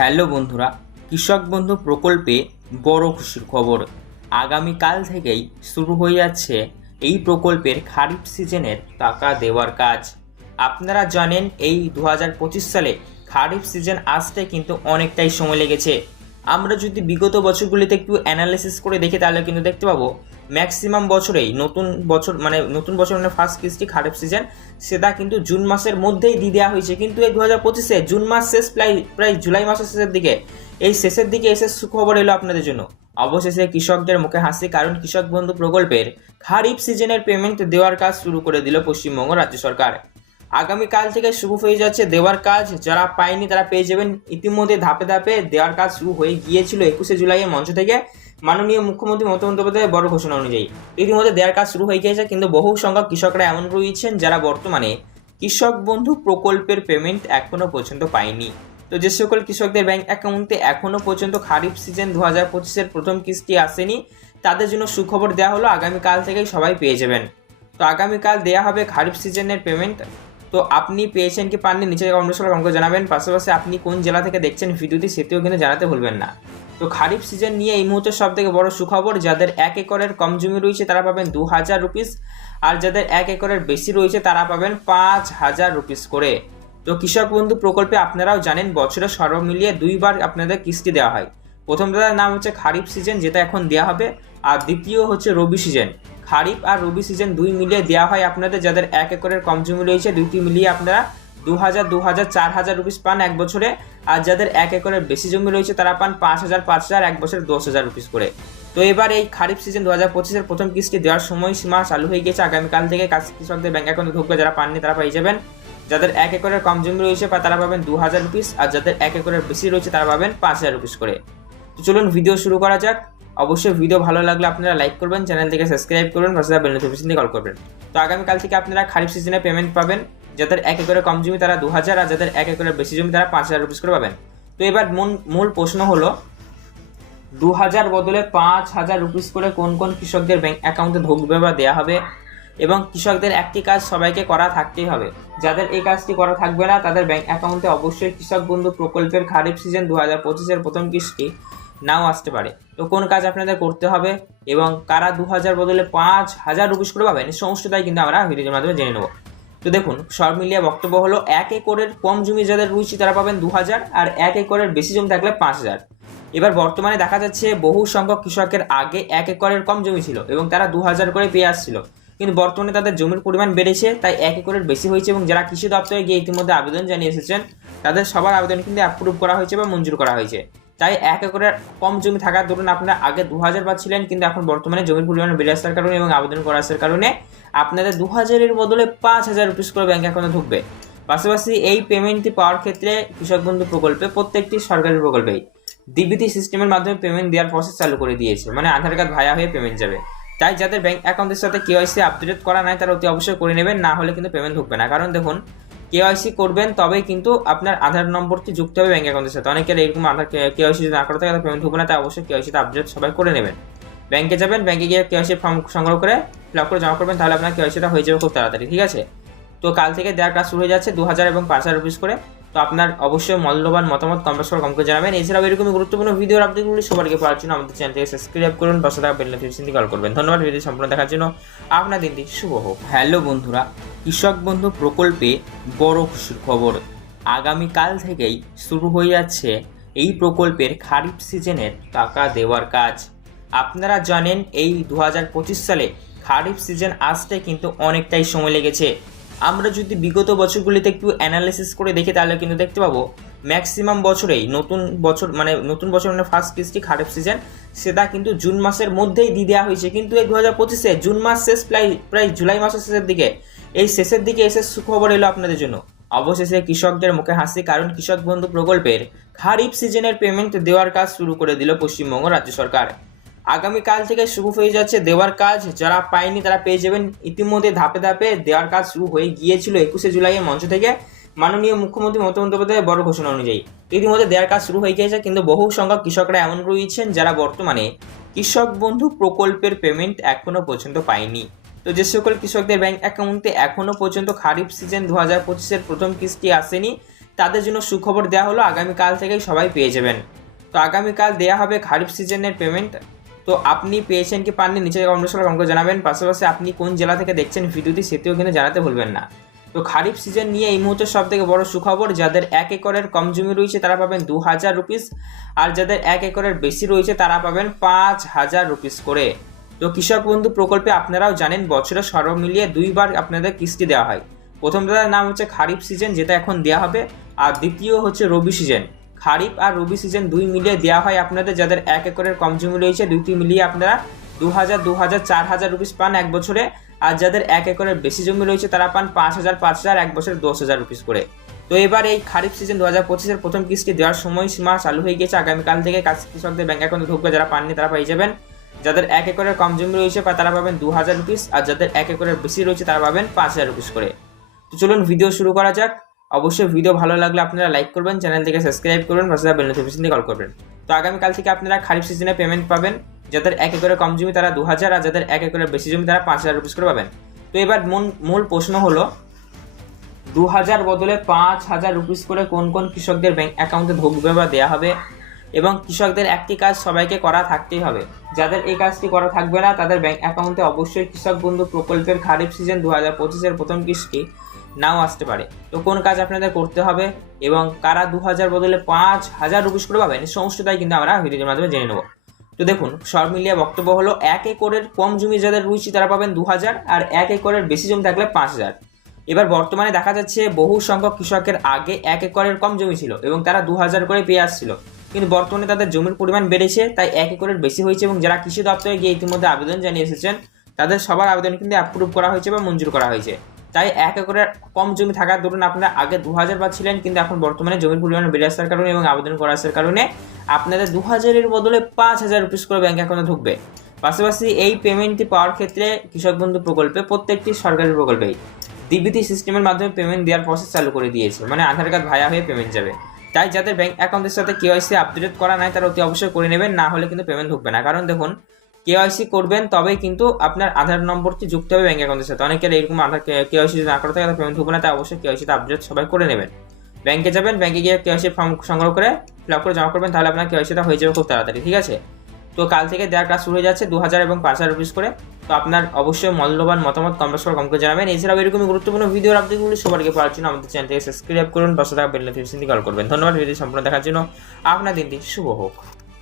Hello বন্ধুরা, কৃষক বন্ধু প্রকল্পে বড় খুশির খবর। আগামীকাল থেকেই শুরু হয়ে যাচ্ছে এই প্রকল্পের খারিফ সিজনের টাকা দেওয়ার কাজ। আপনারা জানেন এই দু হাজার পঁচিশ সালে খারিফ সিজন আসতে কিন্তু অনেকটাই সময় লেগেছে। আমরা যদি বিগত বছরগুলিতে একটু অ্যানালিসিস করে দেখি, তাহলে কিন্তু দেখতে পাবো ম্যাক্সিমাম বছরেই নতুন বছর মানে নতুন বছর মানে ফার্স্ট কিস্তি খারাপ সিজন সেটা কিন্তু জুন মাসের মধ্যেই দিয়ে দেওয়া হয়েছে। কিন্তু এই দু হাজার পঁচিশে জুন মাস শেষ, প্রায় প্রায় জুলাই মাসের শেষের দিকে, এই শেষের দিকে এসে সুখবর এলো আপনাদের জন্য। অবশেষে কৃষকদের মুখে হাসি, কারণ কৃষক বন্ধু প্রকল্পের খারিফ সিজনের পেমেন্ট দেওয়ার কাজ শুরু করে দিল পশ্চিমবঙ্গ রাজ্য সরকার। আগামীকাল থেকে শুরু হয়ে যাচ্ছে দেওয়ার কাজ। যারা পায়নি তারা পেয়ে যাবেন। ইতিমধ্যে ধাপে ধাপে দেওয়ার কাজ শুরু হয়ে গিয়েছিল একুশে জুলাইয়ের মঞ্চ থেকে। মাননীয় মুখ্যমন্ত্রী মমতা বন্দ্যোপাধ্যায়ের বড় ঘোষণা অনুযায়ী ইতিমধ্যে দেওয়ার কাজ শুরু হয়ে গিয়েছে। কিন্তু বহু সংখ্যক কৃষকরা এমন রয়েছেন যারা বর্তমানে কৃষক বন্ধু প্রকল্পের পেমেন্ট এখনও পর্যন্ত পায়নি। তো যে সকল কৃষকদের ব্যাংক অ্যাকাউন্টে এখনও পর্যন্ত খারিফ সিজন দু হাজার পঁচিশের প্রথম কিস্তি আসেনি, তাদের জন্য সুখবর দেওয়া হলো, আগামীকাল থেকেই সবাই পেয়ে যাবেন। তো আগামীকাল দেওয়া হবে খারিফ সিজনের পেমেন্ট তো আপনি পেয়েছেন কি পাননি নিচে কমেন্ট করে আমাকে জানাবেন। পাশাপাশি আপনি কোন জেলা থেকে দেখছেন ভিডিওটি সেটিও কিন্তু জানাতে ভুলবেন না। তো খারিফ সিজন নিয়ে এই মুহূর্তে সব থেকে বড় সুখবর, যাদের এক একরের কম জমি রয়েছে তারা পাবেন দু হাজার রুপিস, আর যাদের এক একরের বেশি রয়েছে তারা পাবেন পাঁচ হাজার রুপিস করে। তো কৃষক বন্ধু প্রকল্পে আপনারাও জানেন, বছরে সর্বমিলিয়ে দুইবার আপনাদের কিস্তি দেওয়া হয়। প্রথমটার নাম হচ্ছে খারিফ সিজন, যেটা এখন দেওয়া হবে, আর দ্বিতীয় হচ্ছে রবি সিজন। খারিফ আর রবি সিজন দুই মিলিয়ে দেওয়া হয় আপনাদের, যাদের এক একরের কম জমি রয়েছে, দুইটি মিলিয়ে আপনারা দু হাজার দু হাজার চার হাজার রুপিস পান এক বছরে। আর যাদের এক একরের বেশি জমি রয়েছে, তারা পান পাঁচ হাজার পাঁচ হাজার এক বছরে দশ হাজার রুপিস করে। তো এবার এই খারিফ সিজন দু হাজার পঁচিশের প্রথম কিস্তি দেওয়ার সময়সীমা চালু হয়ে গেছে আগামীকাল থেকে কৃষকদের ব্যাংক অ্যাকাউন্টে ঢুকবে, যারা পাননি তারা পেয়ে যাবেন। যাদের এক একরের কম জমি রয়েছে তারা পাবেন দু হাজার রুপিস আর যাদের এক একরের বেশি রয়েছে, তারা পাবেন পাঁচ হাজার রুপিস করে। তো চলুন ভিডিও শুরু করা যাক। অবশ্যই ভিডিও ভালো লাগলে আপনারা লাইক করবেন চ্যানেল থেকে সাবস্ক্রাইব করবেন, পাশে বেল নোটিফিকেশন দিয়ে কল করবেন। তো আগামীকাল থেকে আপনারা খারিফ সিজনে পেমেন্ট পাবেন, যাদের এক একরের কম জমি তারা দু হাজার আর যাদের এক একরের বেশি জমি তারা পাঁচ হাজার রুপিস করে পাবেন। তো এবার মূল মূল প্রশ্ন হলো দু হাজার বদলে পাঁচ হাজার রুপিস করে কোন কোন কৃষকদের ব্যাংক অ্যাকাউন্টে ঢুকবে বা দেওয়া হবে? এবং কৃষকদের একটি কাজ সবাইকে করা থাকতেই হবে। যাদের এই কাজটি করা থাকবে না, তাদের ব্যাংক অ্যাকাউন্টে অবশ্যই কৃষক বন্ধু প্রকল্পের খারিফ সিজন দু হাজার পঁচিশের প্রথম কিস্তি নাও আসতে পারে। তো কোন কাজ আপনাদের করতে হবে এবং কারা দু হাজার বদলে পাঁচ হাজার রুপিস করে পাবেন সমস্তটাই কিন্তু আমরা ভিডিওর মাধ্যমে জেনে নেব। তো দেখুন, সব মিলিয়ে বক্তব্য হলো, এক একরের কম জমি যাদের রয়েছে তারা পাবেন দু হাজার আর এক একরের বেশি জমি থাকলে পাঁচ হাজার এবার বর্তমানে দেখা যাচ্ছে বহু সংখ্যক কৃষকের আগে এক একরের কম জমি ছিল এবং তারা দু হাজার করে পেয়ে আসছিল। কিন্তু বর্তমানে তাদের জমির পরিমাণ বেড়েছে, তাই এক একরের বেশি হয়েছে এবং যারা কৃষি দপ্তরে গিয়ে ইতিমধ্যে আবেদন জানিয়ে এসেছেন, তাদের সবার আবেদন কিন্তু অ্যাপ্রুভ করা হয়েছে বা মঞ্জুর করা হয়েছে। তাই এক একরের কম জমি থাকার দরুন আপনারা আগে দু হাজার পাচ্ছিলেন, কিন্তু এখন বর্তমানে জমির পরিমাণ বেড়ে আসার কারণে এবং আবেদন করা আসার কারণে আপনাদের দু হাজারের বদলে পাঁচ হাজার রুপিস করে ব্যাঙ্ক অ্যাকাউন্টে ঢুকবে। পাশাপাশি এই পেমেন্টটি পাওয়ার ক্ষেত্রে কৃষক বন্ধু প্রকল্পে প্রত্যেকটি সরকারি প্রকল্পেই ডিবিটি সিস্টেমের মাধ্যমে পেমেন্ট দেওয়ার প্রসেস চালু করে দিয়েছে মানে আধার কার্ড ভায়া হয়ে পেমেন্ট যাবে। তাই যাদের ব্যাঙ্ক অ্যাকাউন্টের সাথে কেওয়াইসি আপডেট করা নাই, তারা অতি অবশ্যই করে নেবেন, না হলে কিন্তু পেমেন্ট ঢুকবে না। কারণ দেখুন কেওয়াইসি করবেন, তবেই কিন্তু আপনার আধার নম্বরটি যুক্ত হবে ব্যাঙ্ক অ্যাকাউন্টের সাথে। অনেকের এরকম আধার কেওয়াইসি যদি না করে থাকে পেমেন্ট ঢুকবে না, তাই অবশ্যই কেওয়াইসিতে আপডেট সবাই করে নেবেন। ব্যাঙ্কে যাবেন ব্যাঙ্কে গিয়ে কেওয়াইসি ফর্ম সংগ্রহ করে ফিল আপ করে জমা করবেন, তাহলে আপনার কেওয়াইসিটা হয়ে যাবে খুব তাড়াতাড়ি, ঠিক আছে? তো কাল থেকে দেওয়ার কাজ শুরু হয়ে যাচ্ছে দু হাজার এবং পাঁচ হাজার রুপিস করে। তো আপনার অবশ্যই মূল্যবান মতামত কম করে জানাবেন। এছাড়াও এরকমই গুরুত্বপূর্ণ ভিডিওর আপডেটগুলি সবাইকে পাওয়ার জন্য আমাদের চ্যানেলটিকে সাবস্ক্রাইব করুন, পাশে থাকা বেল নোটিফিকেশন কল করবেন। ধন্যবাদ ভিডিও সম্পূর্ণ দেখার জন্য। আপনার দিনটি শুভ হোক। হ্যালো বন্ধুরা কৃষক বন্ধু প্রকল্পে বড় খুশির খবর। আগামীকাল থেকেই শুরু হয়ে যাচ্ছে এই প্রকল্পের খারিফ সিজনের টাকা দেওয়ার কাজ। আপনারা জানেন এই দু হাজার পঁচিশ সালে খারিফ সিজন আসতে কিন্তু অনেকটাই সময় লেগেছে। আমরা যদি বিগত বছরগুলিতে একটু অ্যানালিসিস করে দেখি, তাহলে কিন্তু দেখতে পাবো ম্যাক্সিমাম বছরেই নতুন বছর মানে নতুন বছর মানে ফার্স্ট কিস্তি খারিফ সিজন সেটা কিন্তু জুন মাসের মধ্যেই দিয়ে দেওয়া হয়েছে। কিন্তু এই দু হাজার পঁচিশে জুন মাস শেষ, প্রায় প্রায় জুলাই মাসের শেষের দিকে, এই শেষের দিকে এসে সুখবর এলো আপনাদের জন্য। অবশেষে কৃষকদের মুখে হাসি, কারণ কৃষক বন্ধু প্রকল্পের খারিফ সিজনের পেমেন্ট দেওয়ার কাজ শুরু করে দিল পশ্চিমবঙ্গ রাজ্য সরকার। আগামীকাল থেকে শুরু হয়ে যাচ্ছে দেওয়ার কাজ। যারা পায়নি তারা পেয়ে যাবেন। ইতিমধ্যে ধাপে ধাপে দেওয়ার কাজ শুরু হয়ে গিয়েছিল একুশে জুলাইয়ের মঞ্চ থেকে। মাননীয় মুখ্যমন্ত্রী মমতা বন্দ্যোপাধ্যায়ের বড় ঘোষণা অনুযায়ী ইতিমধ্যে দেওয়ার কাজ শুরু হয়ে গিয়েছে। কিন্তু বহু সংখ্যক কৃষকরা এমন রয়েছেন যারা বর্তমানে কৃষক বন্ধু প্রকল্পের পেমেন্ট এখনও পর্যন্ত পায়নি। তো যে সকল কৃষকদের ব্যাংক অ্যাকাউন্টে এখনও পর্যন্ত খারিফ সিজন দু হাজার পঁচিশের প্রথম কিস্তি আসেনি, তাদের জন্য সুখবর দেওয়া হলো। আগামীকাল থেকেই সবাই পেয়ে যাবেন। তো আগামীকাল দেওয়া হবে খারিফ সিজনের পেমেন্ট তো আপনি পেয়েছেন কি পাননি? নিচে কমেন্ট করে কমেন্ট জানাবেন। পাশাপাশি আপনি কোন জেলা থেকে দেখছেন ভিডিওটি সেটিও কিন্তু জানাতে ভুলবেন না। তো খারিফ সিজন নিয়ে এই মুহূর্তে সব থেকে বড় সুখবর, যাদের এক একরের কম জমি রয়েছে তারা পাবেন দু হাজার রুপিস আর যাদের এক একরের বেশি রয়েছে তারা পাবেন পাঁচ হাজার রুপিস করে। তো কৃষক বন্ধু প্রকল্পে আপনারাও জানেন, বছরে সর্ব মিলিয়ে দুইবার আপনাদের কিস্তি দেওয়া হয়। প্রথম দাদার নাম হচ্ছে খারিফ সিজন যেটা এখন দেওয়া হবে। আর দ্বিতীয় হচ্ছে রবি সিজন খারিফ আর রবি সিজন দুই মিলিয়ে দেওয়া হয় আপনাদের, যাদের এক একরের কম জমি রয়েছে, দুইটি মিলিয়ে আপনারা দু হাজার দু হাজার চার হাজার রুপিস পান এক বছরে। আর যাদের এক একরের বেশি জমি রয়েছে, তারা পান পাঁচ হাজার পাঁচ হাজার এক বছরে দশ হাজার রুপিস করে। তো এবার এই খারিফ সিজন দু হাজার পঁচিশের প্রথম কিস্তি দেওয়ার সময় সীমা চালু হয়ে গেছে আগামীকাল থেকে কৃষকদের ব্যাংক অ্যাকাউন্টে ঢুকবে, যারা পাননি তারা পেয়ে যাবেন। যাদের এক একরের কম জমি রয়েছে তারা পাবেন দু হাজার রুপিস আর যাদের এক একরের বেশি রয়েছে, তারা পাবেন পাঁচ হাজার রুপিস করে। তো চলুন ভিডিও শুরু করা যাক। অবশ্যই ভিডিও ভালো লাগলে আপনারা লাইক করবেন চ্যানেল থেকে সাবস্ক্রাইব করবেন, পাশে বেল নোটিফিকেশন দিয়ে কল করবেন। তো আগামীকাল থেকে আপনারা খারিফ সিজনে পেমেন্ট পাবেন, যাদের এক একরে কম জমি তারা দু হাজার আর যাদের এক একরের বেশি জমি তারা পাঁচ হাজার রুপিস করে পাবেন। তো এবার মূল মূল প্রশ্ন হলো দু হাজার বদলে পাঁচ হাজার রুপিস করে কোন কোন কৃষকদের ব্যাংক অ্যাকাউন্টে ঢুকবে বা দেওয়া হবে? এবং কৃষকদের একটি কাজ সবাইকে করা থাকতেই হবে। যাদের এই কাজটি করা থাকবে না, তাদের ব্যাংক অ্যাকাউন্টে অবশ্যই কৃষক বন্ধু প্রকল্পের খারিফ সিজন দু হাজার পঁচিশের প্রথম কিস্তি নাও আসতে পারে। তো কোন কাজ আপনাদের করতে হবে এবং কারা দু হাজার বদলে পাঁচ হাজার রুপিস করে পাবেন সমস্তটাই কিন্তু আমরা ভিডিওর মাধ্যমে জেনে নেব। তো দেখুন, সব মিলিয়ে বক্তব্য হলো, এক একরের কম জমি যাদের রয়েছে তারা পাবেন দু হাজার আর এক একরের বেশি জমি থাকলে পাঁচ হাজার এবার বর্তমানে দেখা যাচ্ছে বহু সংখ্যক কৃষকের আগে এক একরের কম জমি ছিল এবং তারা দু হাজার করে পেয়ে আসছিল। কিন্তু বর্তমানে তাদের জমির পরিমাণ বেড়েছে, তাই এক একরের বেশি হয়েছে এবং যারা কৃষি দপ্তরে গিয়ে ইতিমধ্যে আবেদন জানিয়ে এসেছেন, তাদের সবার আবেদন কিন্তু অ্যাপ্রুভ করা হয়েছে বা মঞ্জুর করা হয়েছে। তাই এক একরের কম জমি থাকার দরুন আপনারা আগে দু হাজার পাচ্ছিলেন কিন্তু এখন বর্তমানে জমির পরিমাণ বেড়ে আসার কারণে এবং আবেদন করা আসার কারণে আপনাদের দু হাজারের বদলে পাঁচ হাজার রুপিস করে ব্যাংক অ্যাকাউন্টে ঢুকবে। পাশাপাশি এই পেমেন্টটি পাওয়ার ক্ষেত্রে কৃষক বন্ধু প্রকল্পে প্রত্যেকটি সরকারি প্রকল্পেই ডিবিটি সিস্টেমের মাধ্যমে পেমেন্ট দেওয়ার প্রসেস চালু করে দিয়েছে মানে আধার কার্ড ভায়া হয়ে পেমেন্ট যাবে। তাই যাদের ব্যাংক অ্যাকাউন্টের সাথে কেওয়াইসি আপডেট করা নাই, তারা অতি অবশ্যই করে নেবেন, না হলে কিন্তু পেমেন্ট ঢুকবে না। কারণ দেখুন কেওয়াইসি করবেন, তবেই কিন্তু আপনার আধার নম্বরটি যুক্ত হবে ব্যাঙ্ক অ্যাকাউন্টের সাথে। অনেকের এরকম আধার কেওয়াইসি না করা থাকে পেমেন্ট ঢুকবে না, তাই অবশ্যই কেওয়াইসিতে আপডেট সবাই করে নেবেন। ব্যাংকে যাবেন ব্যাংকে গিয়ে কেওয়াইসি ফর্ম সংগ্রহ করে ফিল আপ করে জমা করবেন, তাহলে আপনার কেওয়াইসিটা হয়ে যাবে খুব তাড়াতাড়ি, ঠিক আছে? তো কাল থেকে দেওয়ার কাজ শুরু হয়ে যাচ্ছে দু হাজার এবং পাঁচ হাজার রুপিস করে। তো আপনার অবশ্যই মূল্যবান মতামত কমেন্ট করে কম করে জানাবেন। এছাড়াও এরকমই গুরুত্বপূর্ণ ভিডিওর আপডেটগুলি সবার আগে পাওয়ার জন্য আমাদের চ্যানেলটিকে সাবস্ক্রাইব করুন, পাশে থাকা বেল নোটিফিকেশন কল করবেন। ধন্যবাদ ভিডিও সম্পূর্ণ দেখার জন্য। আপনার দিনটি শুভ হোক।